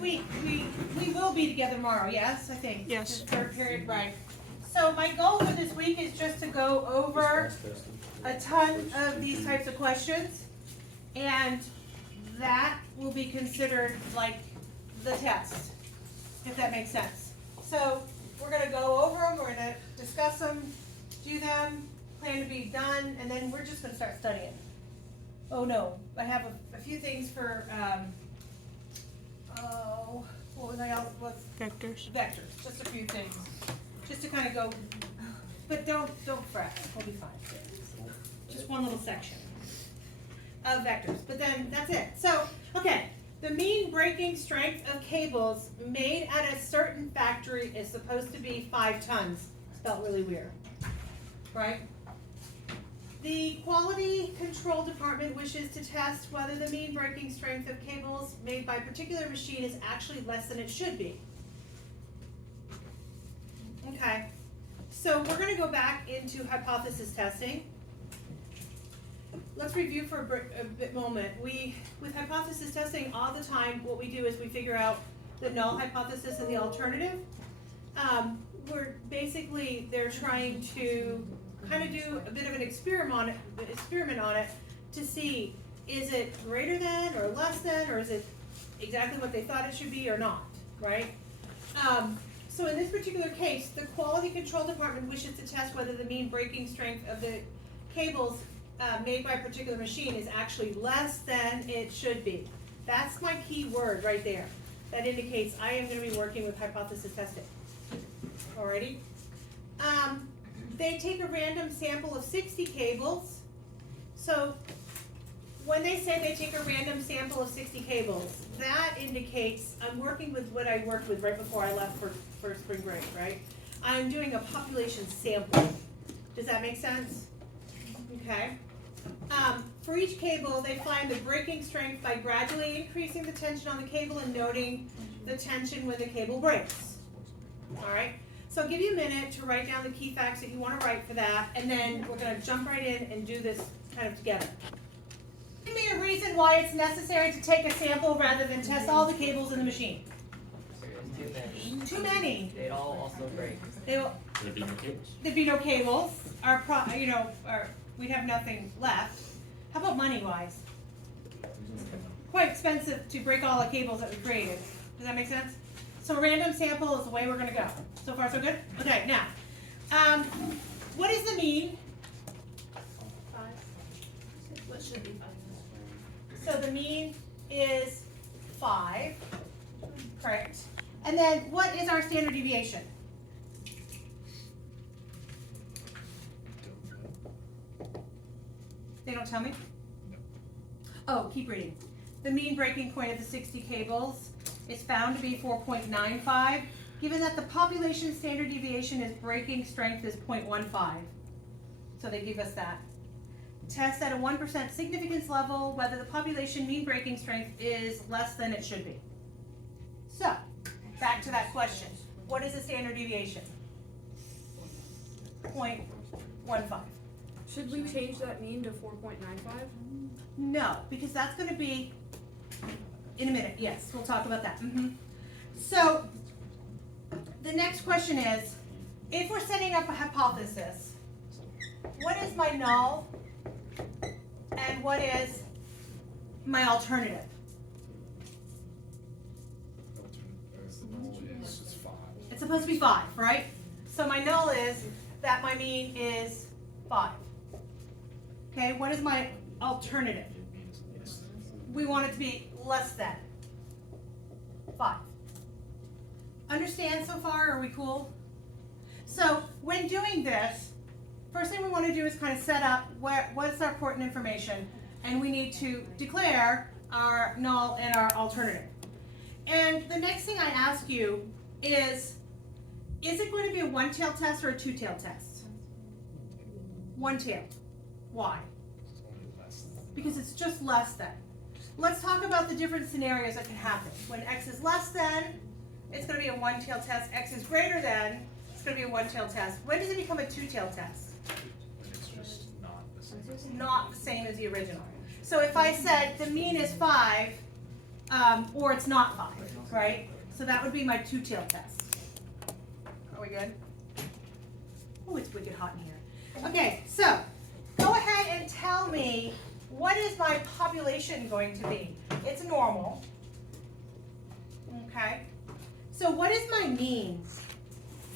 week, we will be together tomorrow, yes, I think? Yes. The third period, right. So my goal for this week is just to go over a ton of these types of questions, and that will be considered like the test, if that makes sense. So we're gonna go over them, we're gonna discuss them, do them, plan to be done, and then we're just gonna start studying. Oh no, I have a few things for, what was I else, Vectors. vectors, just a few things, just to kind of go, but don't fret, we'll be fine. Just one little section of vectors, but then that's it. So, okay, the mean breaking strength of cables made at a certain factory is supposed to be 5 tons. Spelled really weird, right? The quality control department wishes to test whether the mean breaking strength of cables made by a particular machine is actually less than it should be. Okay, so we're gonna go back into hypothesis testing. Let's review for a bit moment. With hypothesis testing, all the time, what we do is we figure out the null hypothesis and the alternative. They're trying to kind of do a bit of an experiment on it to see, is it greater than or less than, or is it exactly what they thought it should be or not, right? So in this particular case, the quality control department wishes to test whether the mean breaking strength of the cables made by a particular machine is actually less than it should be. That's my key word right there. That indicates I am going to be working with hypothesis testing. Alrighty? They take a random sample of 60 cables. So when they say they take a random sample of 60 cables, that indicates I'm working with what I worked with right before I left for spring break, right? I'm doing a population sample. Does that make sense? Okay. For each cable, they find the breaking strength by gradually increasing the tension on the cable and noting the tension when the cable breaks. All right? So I'll give you a minute to write down the key facts that you want to write for that, and then we're going to jump right in and do this kind of together. Give me a reason why it's necessary to take a sample rather than test all the cables in the machine. Too many. They'd all also break. There'd be no cables. There'd be no cables. We'd have nothing left. How about money-wise? Quite expensive to break all the cables that we created. Does that make sense? So a random sample is the way we're going to go. So far, so good? Okay, now, what is the mean? 5. What should be 5? So the mean is 5, correct? And then what is our standard deviation? They don't tell me? Oh, keep reading. The mean breaking point of the 60 cables is found to be 4.95, given that the population standard deviation is breaking strength is 0.15. So they give us that. Test at a 1% significance level whether the population mean breaking strength is less than it should be. So, back to that question. What is the standard deviation? 0.15. Should we change that mean to 4.95? No, because that's going to be in a minute. Yes, we'll talk about that. So, the next question is, if we're setting up a hypothesis, what is my null and what is my alternative? It's 5. It's supposed to be 5, right? So my null is that my mean is 5. Okay, what is my alternative? We want it to be less than 5. Understand so far? Are we cool? So when doing this, first thing we want to do is kind of set up what's our important information, and we need to declare our null and our alternative. And the next thing I ask you is it going to be a one-tailed test or a two-tailed test? One-tailed. Why? Because it's just less than. Let's talk about the different scenarios that can happen. When x is less than, it's going to be a one-tailed test. X is greater than, it's going to be a one-tailed test. When does it become a two-tailed test? It's just not the same. Not the same as the original. So if I said the mean is 5, or it's not 5, right? So that would be my two-tailed test. Are we good? Oh, it's wicked hot in here. Okay, so go ahead and tell me, what is my population going to be? It's normal. Okay. So what is my mean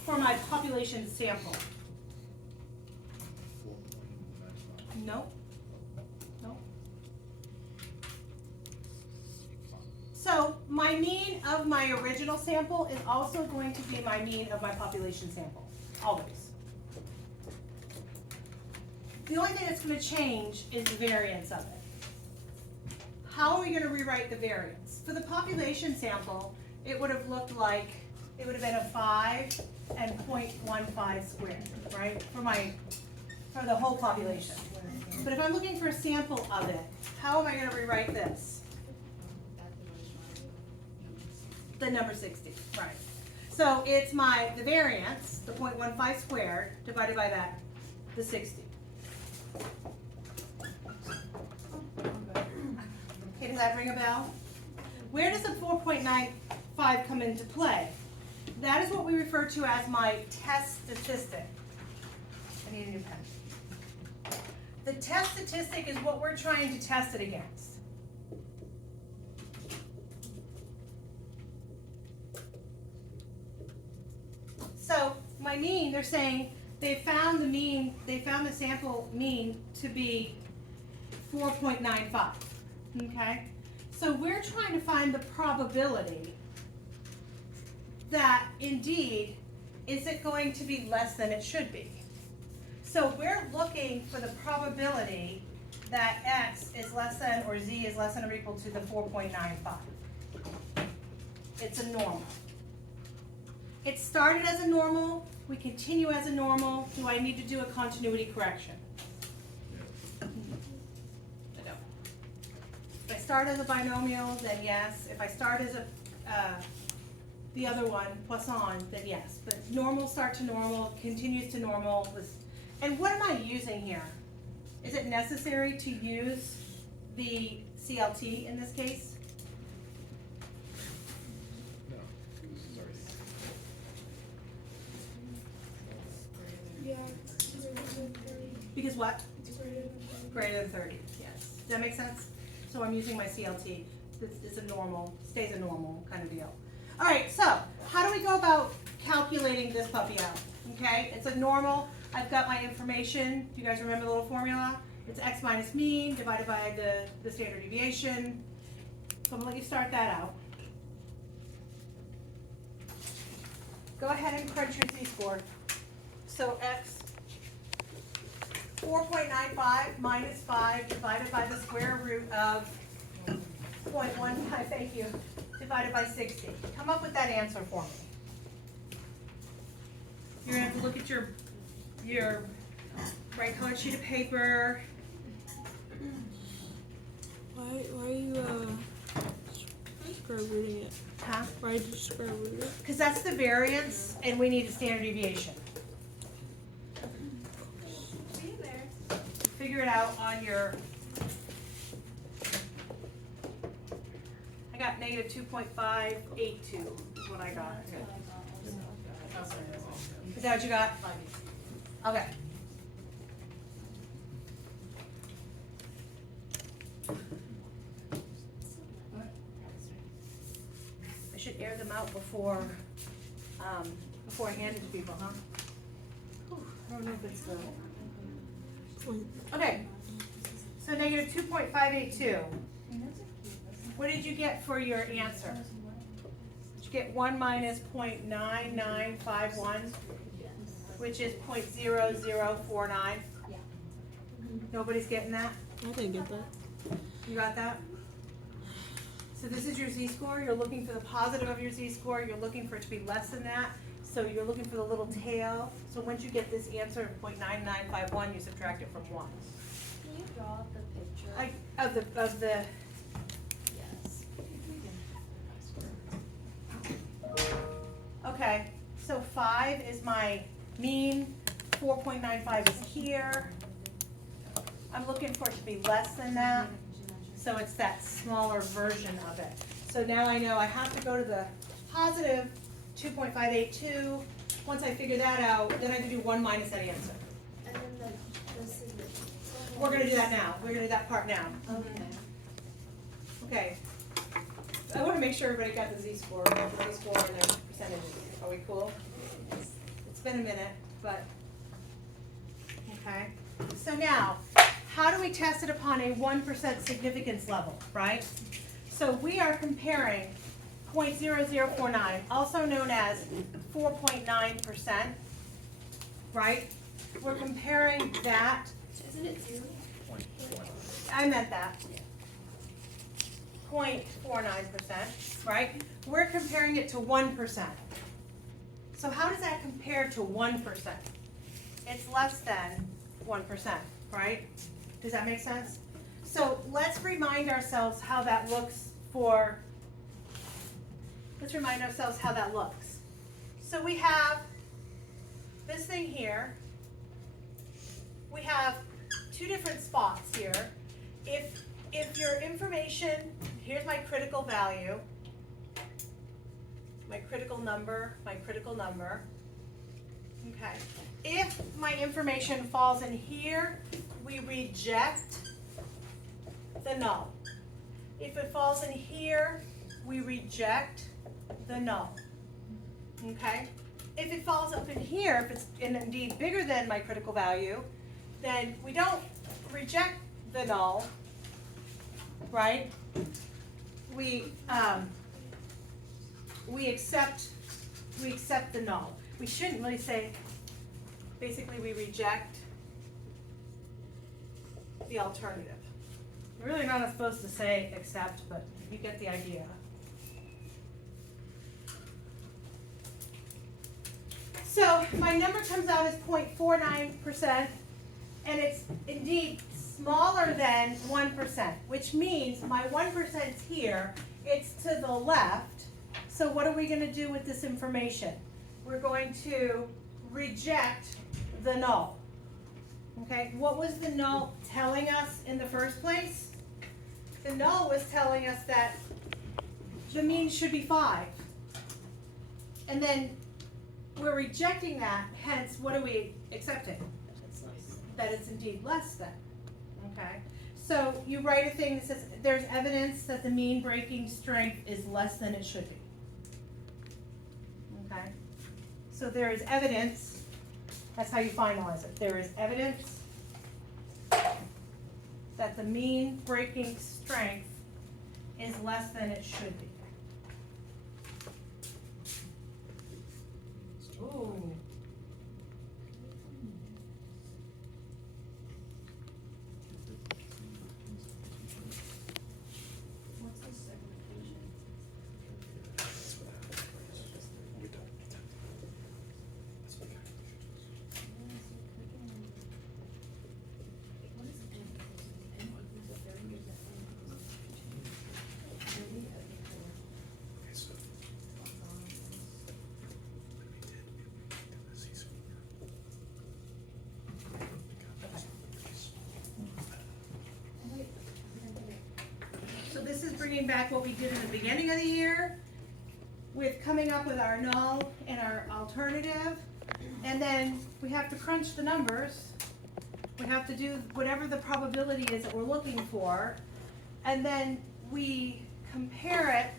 for my population sample? No. No. So my mean of my original sample is also going to be my mean of my population sample, always. The only thing that's going to change is the variance of it. How are we going to rewrite the variance? For the population sample, it would have looked like, it would have been a 5 and 0.15 squared, right? For the whole population. But if I'm looking for a sample of it, how am I going to rewrite this? The number 60, right. So it's the variance, the 0.15 squared, divided by that, the 60. Okay, does that ring a bell? Where does the 4.95 come into play? That is what we refer to as my test statistic. I need a new pen. The test statistic is what we're trying to test it against. So my mean, they're saying they found the sample mean to be 4.95, okay? So we're trying to find the probability that indeed, is it going to be less than it should be? So we're looking for the probability that x is less than or z is less than or equal to the 4.95. It's a normal. It started as a normal, we continue as a normal. Do I need to do a continuity correction? I don't. If I start as a binomial, then yes. If I start as the other one, Poisson, then yes. But normal start to normal, continues to normal. And what am I using here? Is it necessary to use the CLT in this case? No, this is already. Yeah, it's greater than 30. Because what? It's greater than 30. Greater than 30, yes. Does that make sense? So I'm using my CLT. It's a normal, stays a normal kind of deal. All right, so how do we go about calculating this puppy out? Okay, it's a normal. I've got my information. Do you guys remember the little formula? It's x minus mean divided by the standard deviation. So I'm gonna let you start that out. Go ahead and crunch your z-score. So x, 4.95 minus 5 divided by the square root of 0.15, thank you, divided by 60. Come up with that answer for me. You're gonna have to look at your bright colored sheet of paper. Why are you square rooting it? Huh? Why did you square root it? Because that's the variance and we need a standard deviation. Figure it out on your, I got negative 2.582 is what I got. Is that what you got? Okay. I should air them out before I hand it to people, huh? Whew, I don't know if it's the. Okay, so negative 2.582. What did you get for your answer? Did you get 1 minus 0.9951, which is 0.0049? Nobody's getting that? I didn't get that. You got that? So this is your z-score. You're looking for the positive of your z-score. You're looking for it to be less than that. So you're looking for the little tail. So once you get this answer of 0.9951, you subtract it from 1. Can you draw up the picture? Of the Yes. okay, so 5 is my mean, 4.95 is here. I'm looking for it to be less than that, so it's that smaller version of it. So now I know I have to go to the positive 2.582. Once I figure that out, then I can do 1 minus that answer. And then the significance. We're gonna do that now. We're gonna do that part now. Okay. Okay. I wanna make sure everybody got the Z-score, and their percentages. Are we cool? It's been a minute, but, okay. So now, how do we test it upon a 1% significance level, right? So we are comparing 0.0049, also known as 4.9%, right? We're comparing that, Isn't it 0? I meant that. 0.49%, right? We're comparing it to 1%. So how does that compare to 1%? It's less than 1%, right? Does that make sense? So let's remind ourselves how that looks So we have this thing here. We have 2 different spots here. If your information, here's my critical value, my critical number, okay. If my information falls in here, we reject the null. If it falls in here, we reject the null, okay? If it falls up in here, if it's indeed bigger than my critical value, then we don't reject the null, right? We accept the null. We shouldn't really say, basically we reject the alternative. We're really not supposed to say accept, but you get the idea. So my number comes out as 0.49%, and it's indeed smaller than 1%, which means my 1% is here, it's to the left. So what are we going to do with this information? We're going to reject the null. Okay, what was the null telling us in the first place? The null was telling us that the mean should be 5. And then we're rejecting that, hence what are we accepting? That it's indeed less than. Okay, so you write a thing that says there's evidence that the mean breaking strength is less than it should be. Okay, so there is evidence, that's how you finalize it. There is evidence that the mean breaking strength is less than it should be. Ooh. What's the segmentation? That's what happens. We don't detect it. That's what calculation is. What is N equals to? N equals to 30 or is that N equals to 30? Okay, so when we did the Z-score, we got this pretty small. So this is bringing back what we did in the beginning of the year with coming up with our null and our alternative. And then we have to crunch the numbers. We have to do whatever the probability is that we're looking for. And then we compare it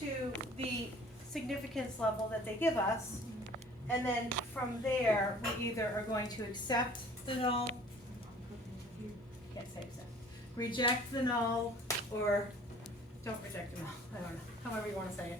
to the significance level that they give us. And then from there, we either are going to accept the null, can't say accept, reject the null, or don't reject the null, I don't know, however you want to say it.